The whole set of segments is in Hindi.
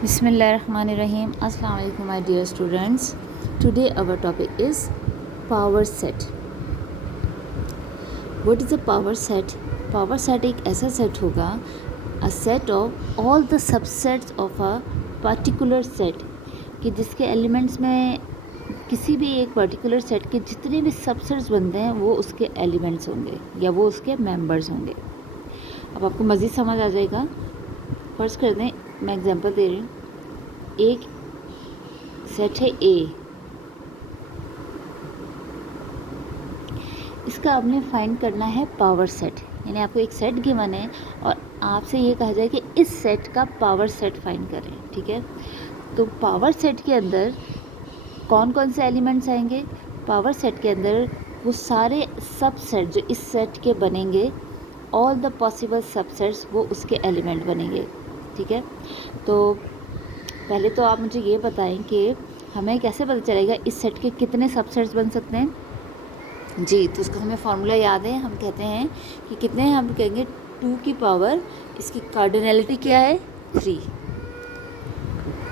Bismillahirrahmanirrahim. Assalamu alaikum my dear students. Today our topic is power set. What is a power set? Power set एक ऐसा set होगा, a set of all the subsets of a particular set, कि जिसके एलिमेंट्स में किसी भी एक पर्टिकुलर सेट के जितने भी सबसेट्स बनते हैं वो उसके एलिमेंट्स होंगे या वो उसके मेंबर्स होंगे। अब आपको मज़ीद समझ आ जाएगा। फर्स्ट कर दें, मैं एग्जांपल दे रही हूँ। एक सेट है ए, इसका आपने फाइंड करना है पावर सेट, यानी आपको एक सेट गिवन है और आपसे ये कहा जाए कि इस सेट का पावर सेट फाइंड करें। ठीक है, तो पावर सेट के अंदर कौन कौन से एलिमेंट्स आएंगे? पावर सेट के अंदर वो सारे सबसेट जो इस सेट के बनेंगे, ऑल द पॉसिबल सबसेट्स, वो उसके एलिमेंट बनेंगे। ठीक है, तो पहले तो आप मुझे ये बताएं कि हमें कैसे पता चलेगा इस सेट के कितने सबसेट्स बन सकते हैं। जी, तो उसका हमें फार्मूला याद है। हम कहते हैं कि कितने हैं, हम कहेंगे 2 की पावर, इसकी कार्डिनलिटी क्या है 3।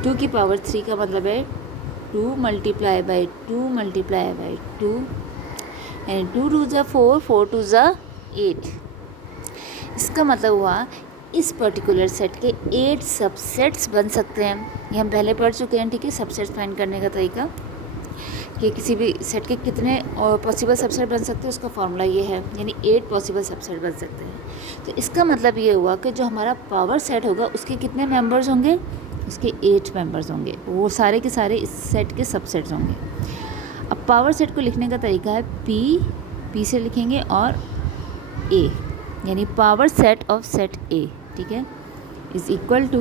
2 की पावर 3 का मतलब है 2 मल्टीप्लाई बाई 2 मल्टीप्लाई बाई 2, यानी 2 2 ज़ा 4, 4 2 ज़ा 8। इसका मतलब हुआ इस पर्टिकुलर सेट के 8 सबसेट्स बन सकते हैं। ये हम पहले पढ़ चुके हैं। ठीक है, सबसेट्स फाइंड करने का तरीका कि किसी भी सेट के कितने पॉसिबल सबसेट बन सकते हैं, उसका फार्मूला ये है, यानी 8 पॉसिबल सबसेट बन सकते हैं। तो इसका मतलब ये हुआ कि जो हमारा पावर सेट होगा उसके कितने मेंबर्स होंगे? उसके 8 मेंबर्स होंगे, वो सारे के सारे इस सेट के सबसेट्स होंगे। अब पावर सेट को लिखने का तरीका है पी से लिखेंगे और ए, यानी पावर सेट ऑफ सेट ए। ठीक है, इज़ इक्वल टू,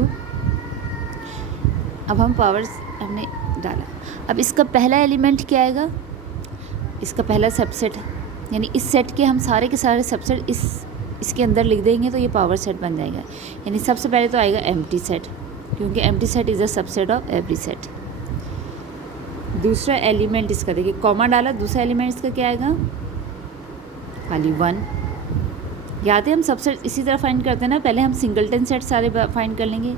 अब हम पावर्स हमने डाला। अब इसका पहला एलिमेंट क्या आएगा? इसका पहला सबसेट, यानी इस सेट के हम सारे के सारे सबसेट इसके अंदर लिख देंगे तो ये पावर सेट बन जाएगा। यानी सबसे पहले तो आएगा एम्प्टी सेट, क्योंकि empty set is a subset of every set. दूसरा एलिमेंट इसका देखिए, कॉमा डाला, दूसरा एलिमेंट इसका क्या आएगा? खाली 1। याद है हम सबसेट इसी तरह फाइंड करते हैं ना, पहले हम सिंगलटन सेट सारे फाइंड कर लेंगे।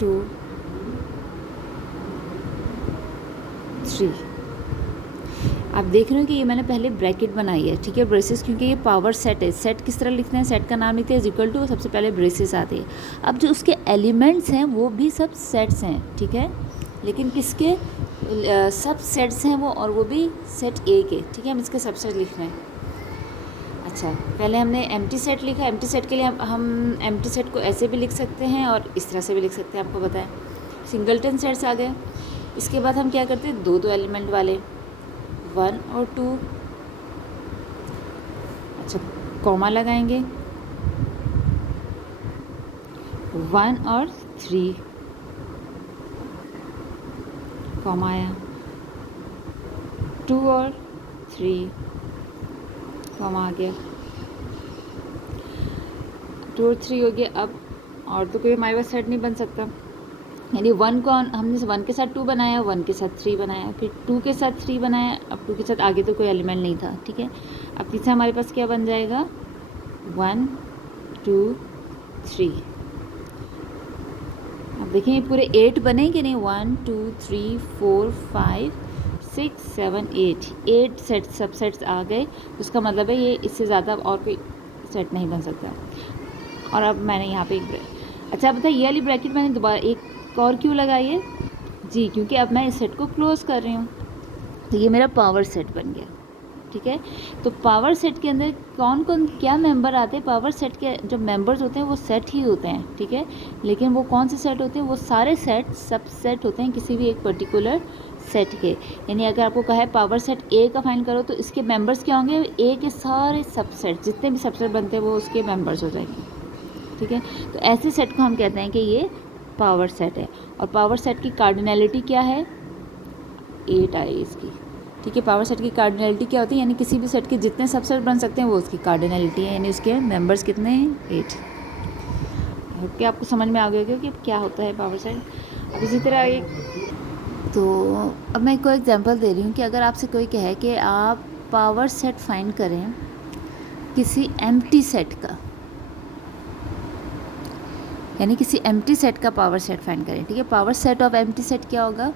2 3। आप देख रहे हो कि ये मैंने पहले ब्रैकेट बनाई है। ठीक है, ब्रेसेस, क्योंकि ये पावर सेट है। सेट किस तरह लिखते हैं? सेट का नाम लिखते हैं इज इक्वल टू, सबसे पहले ब्रेसेस आते हैं। अब जो उसके एलिमेंट्स हैं वो भी सब सेट्स हैं। ठीक है, लेकिन किसके सब सेट्स हैं वो, और वो भी सेट ए के। ठीक है, हम इसके सबसेट लिख रहे हैं। अच्छा, पहले हमने एम्प्टी सेट लिखा। एम्प्टी सेट के लिए हम एम्प्टी सेट को ऐसे भी लिख सकते हैं और इस तरह से भी लिख सकते हैं, आपको बताएं। सिंगलटन सेट्स आ गए। इसके बाद हम क्या करते हैं? 2 एलिमेंट वाले, 1 और 2। अच्छा, कॉमा लगाएंगे, 1 और 3, कॉमा आया, 2 और 3, कॉमा आ गया, 2 और 3 हो गया। अब और तो कोई हमारे पास सेट नहीं बन सकता, यानी 1 को हमने 1 के साथ 2 बनाया, 1 के साथ 3 बनाया, फिर 2 के साथ 3 बनाया। अब 2 के साथ आगे तो कोई एलिमेंट नहीं था। ठीक है, अब तीसरा हमारे पास क्या बन जाएगा? 1 2 3। अब देखें ये पूरे 8 बने कि नहीं? 1 2 3 4 5 6 7 8 सेट सबसेट्स आ गए। उसका मतलब है ये इससे ज़्यादा और कोई सेट नहीं बन सकता। और अब मैंने यहाँ पे अच्छा बताइए, ये वाली ब्रैकेट मैंने दोबारा एक और क्यों लगाई है? जी, क्योंकि अब मैं इस सेट को क्लोज कर रही हूँ, तो ये मेरा पावर सेट बन गया। ठीक है, तो पावर सेट के अंदर कौन कौन क्या मेंबर आते हैं? पावर सेट के जो मेंबर्स होते हैं वो सेट ही होते हैं। ठीक है, लेकिन वो कौन से सेट होते हैं? वो सारे सेट सब सेट होते हैं किसी भी एक पर्टिकुलर सेट के। यानी अगर आपको कहा है पावर सेट ए का फाइंड करो, तो इसके मेंबर्स क्या होंगे? ए के सारे सबसेट, जितने भी सबसेट बनते हैं वो उसके मेंबर्स हो जाएंगे। ठीक है, तो ऐसे सेट को हम कहते हैं कि ये पावर सेट है। और पावर सेट की कार्डिनलिटी क्या है? 8 आई इसकी। ठीक है, पावर सेट की कार्डिनलिटी क्या होती है? यानी किसी भी सेट के जितने सबसेट बन सकते हैं वो उसकी कार्डिनलिटी है, यानी उसके मेंबर्स कितने हैं? 8। ओके, आपको समझ में आ गया कि क्या होता है पावर सेट। अब इसी तरह एक, तो अब मैं कोई एग्जांपल दे रही हूँ कि अगर आपसे कोई कहे कि आप पावर सेट फाइंड करें किसी एम्प्टी सेट का, यानी किसी एम्प्टी सेट का पावर सेट फाइंड करें, ठीक है। Power set of empty set क्या होगा,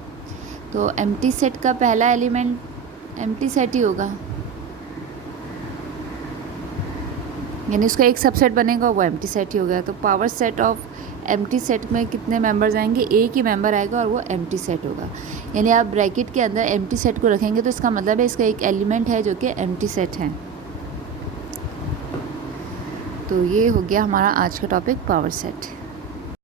तो एम्प्टी सेट का पहला एलिमेंट एम्प्टी सेट ही होगा, यानी उसका एक सबसेट बनेगा वो एम्प्टी सेट ही होगा। तो power set of empty set में कितने मेंबर्स आएंगे, एक ही मेंबर आएगा और वो एम्प्टी सेट होगा। यानी आप ब्रैकेट के अंदर एम्प्टी सेट को रखेंगे तो इसका मतलब है इसका एक एलिमेंट है जो कि एम्प्टी सेट है। तो ये हो गया हमारा आज का टॉपिक पावर सेट।